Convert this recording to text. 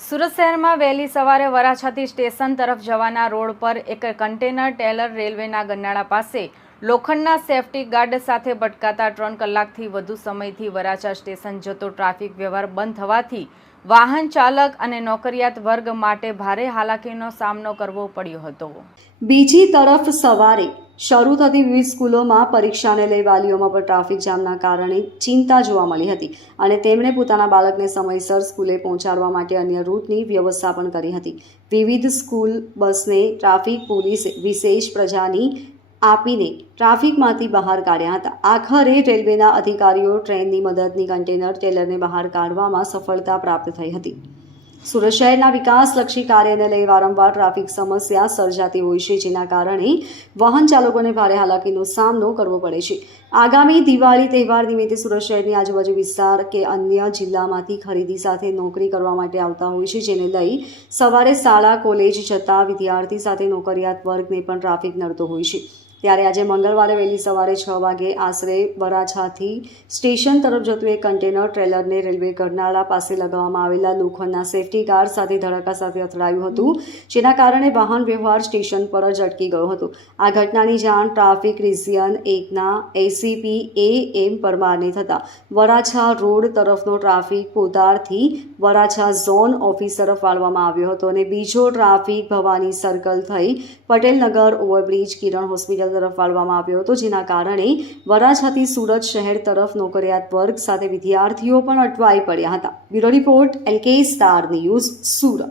સુરત શહેરમાં વહેલી સવારે વરાછાથી સ્ટેશન તરફ જવાના રોડ પર એક કન્ટેનર ટેલર રેલવેના ગન્નાળા પાસે લોખંડના સેફટી ગાર્ડ સાથે ભટકાતા 3 કલાકથી વધુ સમયથી વરાછા સ્ટેશન જતો ટ્રાફિક વ્યવહાર બંધ થવાથી વાહન ચાલક અને નોકરિયાત વર્ગ માટે ભારે હાલાકીનો સામનો કરવો પડ્યો હતો। બીજી તરફ સવારે શરૂ થતી વિવિધ સ્કૂલોમાં પરીક્ષાને લઈ વાલીઓમાં પણ ટ્રાફિક જામના કારણે ચિંતા જોવા મળી હતી અને તેમણે પોતાના બાળકને સમયસર સ્કૂલે પહોંચાડવા માટે અન્ય રૂટની વ્યવસ્થા પણ કરી હતી। વિવિધ સ્કૂલ બસને ટ્રાફિક પોલીસે વિશેષ પ્રજાની આપીને ટ્રાફિકમાંથી બહાર કાઢ્યા હતા। આખરે રેલવેના અધિકારીઓ ટ્રેનની મદદની કન્ટેનર ટેલરને બહાર કાઢવામાં સફળતા પ્રાપ્ત થઈ હતી। સુરત શહેરના વિકાસલક્ષી કાર્યને લઈ વારંવાર ટ્રાફિક સમસ્યા સર્જાતી હોય છે, જેના કારણે વાહન ચાલકોને ભારે હાલાકીનો સામનો કરવો પડે છે। આગામી દિવાળી તહેવાર નિમિત્તે સુરત શહેરની આજુબાજુ વિસ્તાર કે અન્ય જિલ્લામાંથી ખરીદી સાથે નોકરી કરવા માટે આવતા હોય છે, જેને લઈ સવારે શાળા કોલેજ જતા વિદ્યાર્થી સાથે નોકરિયાત વર્ગને પણ ટ્રાફિક નડતો હોય છે। ત્યારે આજે મંગળવારે વહેલી સવારે 6 વાગે આશરે વરાછાથી સ્ટેશન તરફ જતું એક કન્ટેનર ટ્રેલરને રેલવે ગરનાળા પાસે લગાવવામાં આવેલા લોખંડના સેફટી ગાર્ડ સાથે ધડાકા સાથે અથડાયું હતું, જેના કારણે વાહન વ્યવહાર સ્ટેશન પર જ અટકી ગયો હતો। આ ઘટનાની જાણ ટ્રાફિક રિજિયન 1ના એસીપી AM પરમારને થતાં વરાછા રોડ તરફનો ટ્રાફિક પોદારથી વરાછા ઝોન ઓફિસ તરફ વાળવામાં આવ્યો હતો અને બીજો ટ્રાફિક ભવાની સર્કલ થઈ પટેલનગર ઓવરબ્રિજ કિરણ હોસ્પિટલ તરફ વાળવામાં આવ્યો હતો, જેના કારણે વરાછાથી સુરત શહેર તરફ નોકરિયાત વર્ગ સાથે વિદ્યાર્થીઓ પણ અટવાઈ પડ્યા હતા। Bureau report LK star news Surat.